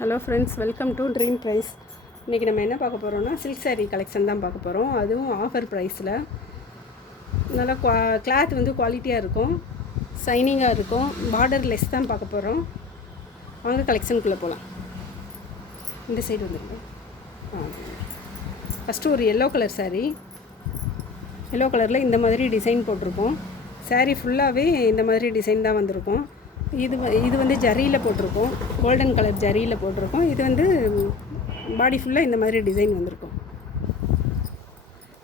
Hello friends, welcome to dream price. இன்றைக்கி நம்ம என்ன பார்க்க போகிறோம்னா சில்க் சாரீ கலெக்ஷன் தான் பார்க்க போகிறோம். அதுவும் ஆஃபர் ப்ரைஸில் நல்லா கிளாத் வந்து குவாலிட்டியாக இருக்கும், ஷைனிங்காக இருக்கும். பார்டர் லெஸ் தான் பார்க்க போகிறோம். வாங்க கலெக்ஷனுக்குள்ளே போகலாம். இந்த சைடு வந்துருங்க. ஃபஸ்ட்டு ஒரு எல்லோ கலர் சாரீ. எல்லோ கலரில் இந்த மாதிரி டிசைன் போட்டிருக்கோம். சாரீ ஃபுல்லாகவே இந்த மாதிரி டிசைன் தான் வந்திருக்கும். இது வந்து ஜரியில் போட்டிருக்கோம், கோல்டன் கலர் ஜரியில் போட்டிருக்கோம். இது வந்து பாடி ஃபுல்லாக இந்த மாதிரி டிசைன் வந்திருக்கும்.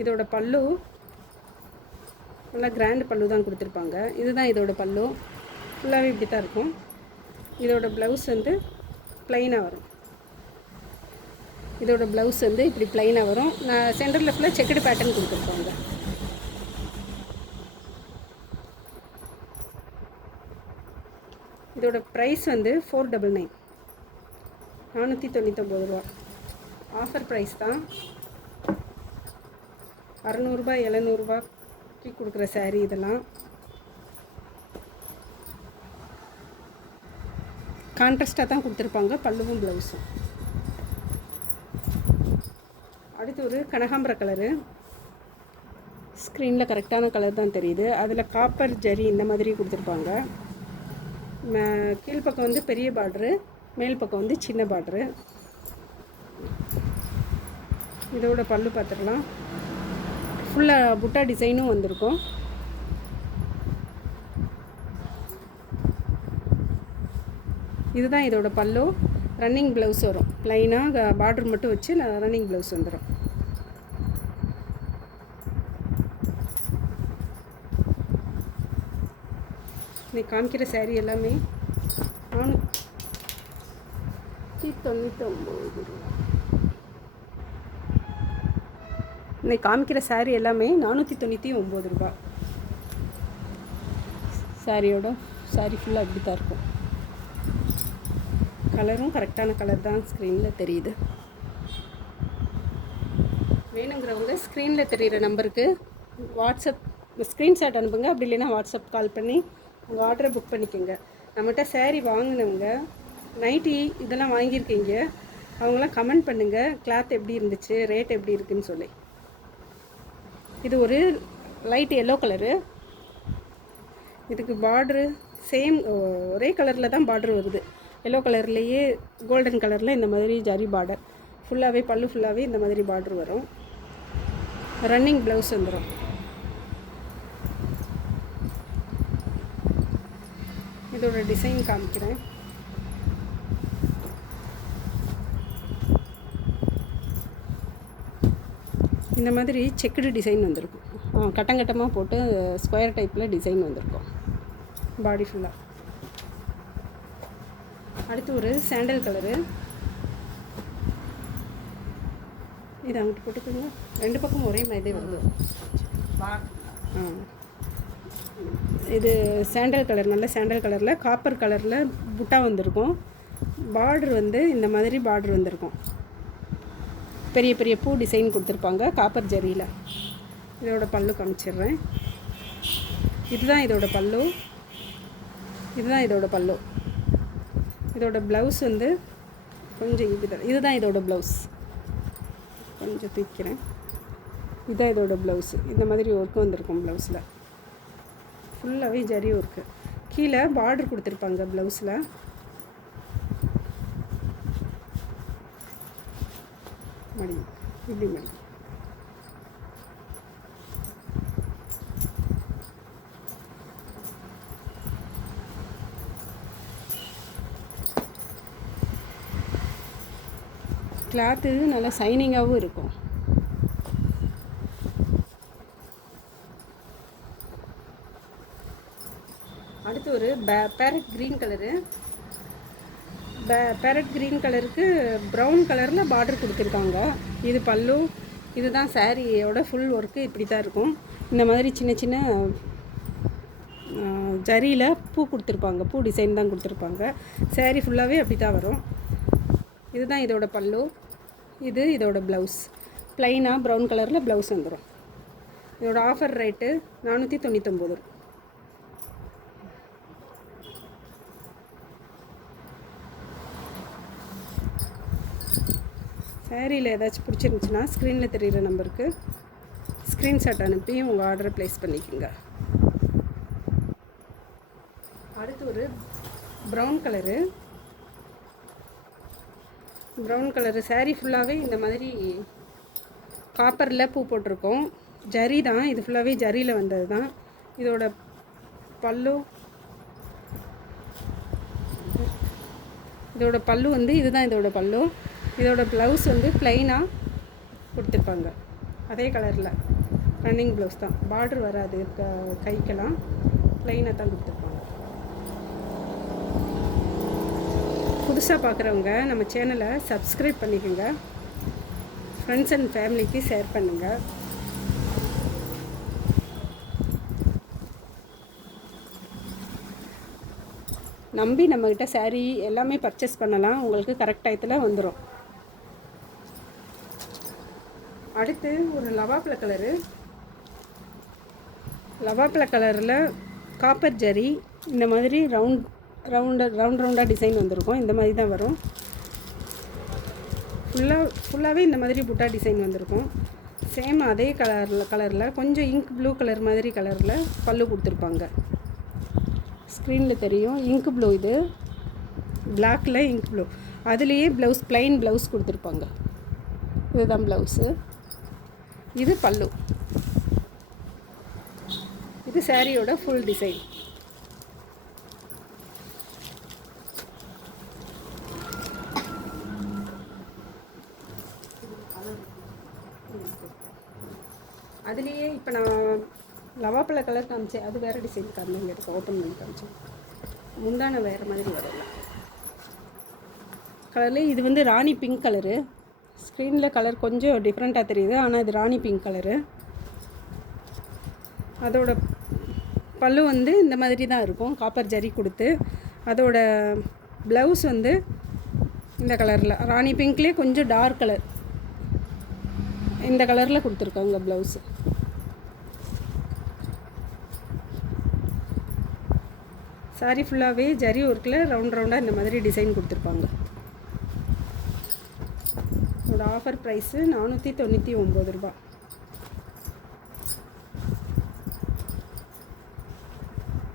இதோட பல்லு நல்லா கிராண்ட் பல்லு தான் கொடுத்துருப்பாங்க. இதுதான் இதோட பல்லு, ஃபுல்லாகவே இப்படி தான் இருக்கும். இதோட ப்ளவுஸ் வந்து ப்ளைனாக வரும். இதோட ப்ளவுஸ் வந்து இப்படி ப்ளைனாக வரும். நான் சென்டரில் ஃபுல்லாக செக்குடு பேட்டர்ன் கொடுத்துருப்பாங்க. இதோட ப்ரைஸ் வந்து 499, 499 ரூபா. ஆஃபர் ப்ரைஸ் தான். 600 700 கொடுக்குற சாரீ இதெல்லாம். கான்ட்ராஸ்டாக தான் கொடுத்துருப்பாங்க பல்லுவும் ப்ளவுஸும். அடுத்து ஒரு கனகாம்பர கலரு. ஸ்க்ரீனில் கரெக்டான கலர் தான் தெரியுது. அதில் காப்பர் ஜரி இந்த மாதிரி கொடுத்துருப்பாங்க. கீழ்ப்பக்கம் வந்து பெரிய பார்ட்ரு, மேல் பக்கம் வந்து சின்ன பார்ட்ரு. இதோட பல்லு பார்த்துக்கலாம். ஃபுல்லாக புட்டா டிசைனும் வந்திருக்கும். இதுதான் இதோட பல்லு. ரன்னிங் ப்ளவுஸ் வரும். ப்ளைனாக பார்டர் மட்டும் வச்சு ரன்னிங் ப்ளவுஸ் வந்துடும். இன்னைக்கு காமிக்கிற சாரீ எல்லாமே 499 ரூபா. இன்னைக்கு காமிக்கிற சாரீ எல்லாமே 499 ரூபா. சாரீ ஃபுல்லாக இப்படி தான் இருக்கும். கலரும் கரெக்டான கலர் தான் ஸ்க்ரீனில் தெரியுது. வேணுங்கிறவங்க ஸ்க்ரீனில் தெரிகிற நம்பருக்கு வாட்ஸ்அப் ஸ்க்ரீன்ஷாட் அனுப்புங்க. அப்படி இல்லைன்னா வாட்ஸ்அப் கால் பண்ணி உங்கள் ஆர்டரை புக் பண்ணிக்கோங்க. நம்மகிட்ட சாரீ வாங்கினவங்க, நைட்டி இதெல்லாம் வாங்கியிருக்கீங்க, அவங்களாம் கமெண்ட் பண்ணுங்கள். கிளாத் எப்படி இருந்துச்சு, ரேட் எப்படி இருக்குதுன்னு சொல்லி. இது ஒரு லைட் எல்லோ கலரு. இதுக்கு பார்ட்ரு சேம் ஒரே கலரில் தான் பார்ட்ரு வருது. எல்லோ கலர்லேயே கோல்டன் கலரில் இந்த மாதிரி ஜரி பார்டர். ஃபுல்லாகவே பல்லு ஃபுல்லாகவே இந்த மாதிரி பார்ட்ரு வரும். ரன்னிங் ப்ளவுஸ் வந்துடும். இதோட டிசைன் காமிக்கிறேன். இந்த மாதிரி செக்குடு டிசைன் வந்திருக்கும். கட்டங்கட்டமாக போட்டு ஸ்கொயர் டைப்பில் டிசைன் வந்திருக்கும் பாடி ஃபுல்லாக. அடுத்து ஒரு சாண்டல் கலரு. இது அங்கிட்டு போட்டுக்கோங்க. ரெண்டு பக்கம் ஒரே மாதிரி வருது. இது சாண்டல் கலர், நல்ல சாண்டல் கலரில் காப்பர் கலரில் புட்டா வந்திருக்கும். பார்டர் வந்து இந்த மாதிரி பார்டர் வந்திருக்கும். பெரிய பெரிய பூ டிசைன் கொடுத்துருப்பாங்க காப்பர் ஜரியில். இதோட பல்லு காமிச்சிடுறேன். இதுதான் இதோட பல்லு. இதோட ப்ளவுஸ் வந்து கொஞ்சம் இதுதான் இதோட ப்ளவுஸ். கொஞ்சம் தூக்கிறேன். இதுதான் இதோட ப்ளவுஸு. இந்த மாதிரி ஒர்க்கு வந்திருக்கும் ப்ளவுஸில். ஃபுல்லாகவே ஜரி ஒர்க்கு. கீழே பார்டர் கொடுத்துருப்பாங்க ப்ளவுஸில். மடி இப்படி மடி. கிளாத்து நல்லா ஷைனிங்காகவும் இருக்கும். அடுத்து ஒரு farad green colour. Farad green கலருக்கு ப்ரௌன் கலரில் பார்டர் கொடுத்துருக்காங்க. இது பல்லு. இதுதான் சாரியோட ஃபுல் ஒர்க்கு. இப்படி தான் இருக்கும். இந்த மாதிரி சின்ன சின்ன ஜரியில் பூ கொடுத்துருப்பாங்க. பூ டிசைன் தான் கொடுத்துருப்பாங்க. சாரீ ஃபுல்லாகவே அப்படி தான் வரும். இதுதான் இதோட பல்லு. இது இதோட ப்ளவுஸ். ப்ளைனாக ப்ரௌன் கலரில் ப்ளவுஸ் வந்துடும். இதோட ஆஃபர் ரேட்டு 499. சேரீயில் ஏதாச்சும் பிடிச்சிருந்துச்சுன்னா ஸ்க்ரீனில் தெரிகிற நம்பருக்கு ஸ்க்ரீன்ஷாட் அனுப்பி உங்கள் ஆர்டரை ப்ளேஸ் பண்ணிக்கோங்க. அடுத்து ஒரு ப்ரௌன் கலரு சேரீ ஃபுல்லாகவே இந்த மாதிரி காப்பரில் பூ போட்டிருக்கோம். ஜரி தான், இது ஃபுல்லாகவே ஜரியில் வந்தது தான். இதோட பல்லு வந்து இதுதான் இதோட பல்லு. இதோட ப்ளவுஸ் வந்து ப்ளைனாக கொடுத்துருப்பாங்க. அதே கலரில் ரன்னிங் ப்ளவுஸ் தான், பார்டர் வராது. கைக்கெல்லாம் ப்ளைனாக தான் கொடுத்துருப்பாங்க. புதுசாக பார்க்குறவங்க நம்ம சேனலை சப்ஸ்கிரைப் பண்ணிக்கோங்க, ஃப்ரெண்ட்ஸ் அண்ட் ஃபேமிலிக்கு ஷேர் பண்ணுங்கள். நம்பி நம்மக்கிட்ட சாரீ எல்லாமே பர்ச்சேஸ் பண்ணலாம், உங்களுக்கு கரெக்ட் டயத்தில் வந்துடும். அடுத்து ஒரு லவாப்பழ கலரில் காப்பர் ஜரி இந்த மாதிரி ரவுண்டாக டிசைன் வந்திருக்கும். இந்த மாதிரி தான் வரும். ஃபுல்லாகவே இந்த மாதிரி புட்டா டிசைன் வந்திருக்கும். சேம் அதே கலரில் கொஞ்சம் இங்க் ப்ளூ கலர் மாதிரி கலரில் பல்லு கொடுத்துருப்பாங்க. ஸ்க்ரீனில் தெரியும் இங்க் ப்ளூ, இது பிளாக்கில் இங்க் ப்ளூ. அதுலேயே ப்ளவுஸ் ப்ளைன் ப்ளவுஸ் கொடுத்துருப்பாங்க. இதுதான் ப்ளவுஸு, இது பல்லு. இது சாரியோட ஃபுல் டிசைன். அதுலேயே இப்போ நான் லவாப்பழ கலர் காமிச்சேன், அது வேறு டிசைன் காமிங்க. எடுத்து ஓப்பன் பண்ணி காமிச்சேன். முந்தான வேறு மாதிரி வரல கலர்லேயே. இது வந்து ராணி பிங்க் கலரு. ஸ்க்ரீனில் கலர் கொஞ்சம் டிஃப்ரெண்ட்டாக தெரியுது, ஆனால் இது ராணி பிங்க் கலரு. அதோட பல்லு வந்து இந்த மாதிரி தான் இருக்கும், காப்பர் ஜரி கொடுத்து. அதோட ப்ளவுஸ் வந்து இந்த கலரில் ராணி பிங்க்லேயே கொஞ்சம் டார்க் கலர், இந்த கலரில் கொடுத்துருக்காங்க ப்ளவுஸு. சாரி ஃபுல்லாகவே ஜரி ஒர்க்கில் ரவுண்டாக இந்த மாதிரி டிசைன் கொடுத்துருப்பாங்க. இதோட ஆஃபர் ப்ரைஸு 499 ரூபா.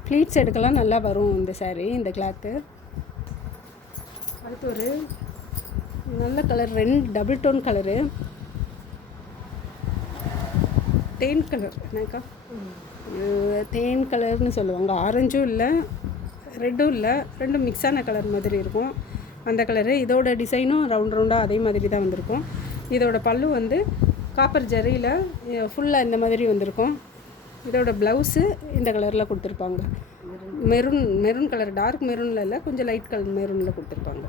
ப்ளீட்ஸ் எடுக்கலாம், நல்லா வரும் இந்த சாரீ, இந்த கிளாத்து. அடுத்து ஒரு நல்ல கலர், 2 டபுள் டோன் கலரு, தேன் கலர். என்னக்கா தேன் கலர்னு சொல்லுவாங்க. ஆரஞ்சும் இல்லை, ரெட்டும் இல்லை, ரெண்டும் மிக்ஸான கலர் மாதிரி இருக்கும் அந்த கலரு. இதோட டிசைனும் ரவுண்டாக அதே மாதிரி தான் வந்திருக்கும். இதோட பல்லு வந்து காப்பர் ஜரியில் ஃபுல்லாக இந்த மாதிரி வந்திருக்கும். இதோட ப்ளவுஸு இந்த கலரில் கொடுத்துருப்பாங்க. மெரூன் கலர், டார்க் மெரூனில் இல்லை, கொஞ்சம் லைட் கலர் மெரூனில் கொடுத்துருப்பாங்க.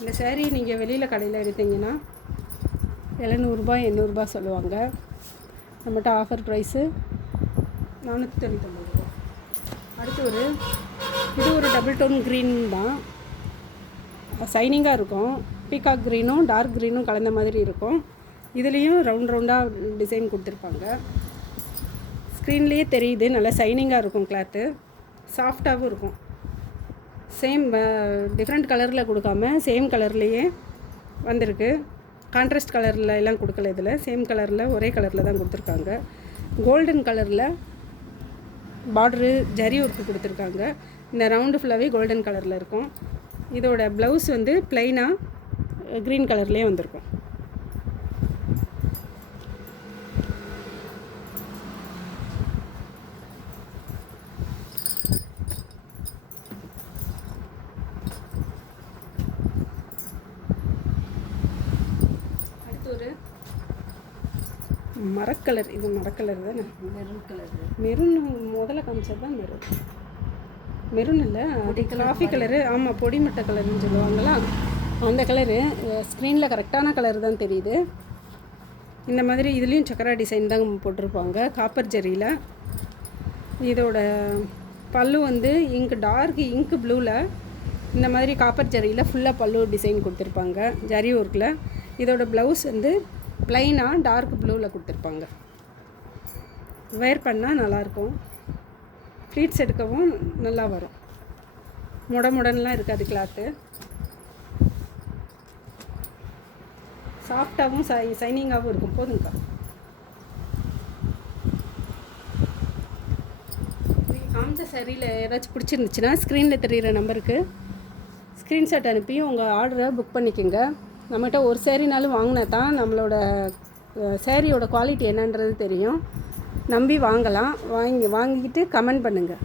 இந்த சேரீ நீங்கள் வெளியில் கடையில் எடுத்தீங்கன்னா 700 ரூபா 800 ரூபா சொல்லுவாங்க. நம்மகிட்ட ஆஃபர் ப்ரைஸு 499 ரூபா. அடுத்து இது ஒரு டபுள் டோன் க்ரீன் தான், ஷைனிங்காக இருக்கும். பீகாக் க்ரீனும் டார்க் க்ரீனும் கலந்த மாதிரி இருக்கும். இதுலேயும் ரவுண்டாக டிசைன் கொடுத்துருப்பாங்க. ஸ்க்ரீன்லேயே தெரியுது, நல்லா ஷைனிங்காக இருக்கும். கிளாத்து சாஃப்டாகவும் இருக்கும். சேம் டிஃப்ரெண்ட் கலரில் கொடுக்காம சேம் கலர்லேயே வந்திருக்கு. கான்ட்ராஸ்ட் கலரில் எல்லாம் கொடுக்கல, இதில் சேம் கலரில் ஒரே கலரில் தான் கொடுத்துருக்காங்க. கோல்டன் கலரில் பார்டரு ஜரி ஒர்க்கு கொடுத்துருக்காங்க. இந்த ரவுண்டு ஃபுல்லாகவே கோல்டன் கலரில் இருக்கும். இதோட ப்ளவுஸ் வந்து ப்ளைனாக க்ரீன் கலர்லேயே வந்திருக்கும். மரக்கலர், இது மரக்கலர் தானே, மெரூன் முதல்ல காமிச்சது தான் மெரூன் இல்லை, அது காஃபி கலரு. ஆமாம், பொடி மட்டை கலர்னு சொல்லுவாங்களா, அந்த கலரு. ஸ்க்ரீனில் கரெக்டான கலர் தான் தெரியுது. இந்த மாதிரி இதுலேயும் சக்கரா டிசைன் தான் போட்டிருப்பாங்க காப்பர் ஜரியில். இதோட பல்லு வந்து டார்க் இங்க் ப்ளூவில் இந்த மாதிரி காப்பர் ஜரியில் ஃபுல்லாக பல்லு டிசைன் கொடுத்துருப்பாங்க ஜரி ஒர்க்கில். இதோட ப்ளவுஸ் வந்து ப்ளைனாக டார்க் ப்ளூவில் கொடுத்துருப்பாங்க. வேர் பண்ணால் நல்லாயிருக்கும், ப்ளீட்ஸ் எடுக்கவும் நல்லா வரும். முடன்லாம் இருக்காது. கிளாத்து சாஃப்டாகவும் சைனிங்காகவும் இருக்கும். போதுங்கக்கா. காமிச்ச சரியில் ஏதாச்சும் பிடிச்சிருந்துச்சுன்னா ஸ்க்ரீனில் தெரிகிற நம்பருக்கு ஸ்க்ரீன்ஷாட் அனுப்பி உங்கள் ஆர்டரை புக் பண்ணிக்கோங்க. நம்மகிட்ட ஒரு சேரீனாலும் வாங்கினா தான் நம்மளோட சேரீயோட குவாலிட்டி என்னன்றது தெரியும். நம்பி வாங்கலாம். வாங்கிக்கிட்டு கமெண்ட் பண்ணுங்கள்.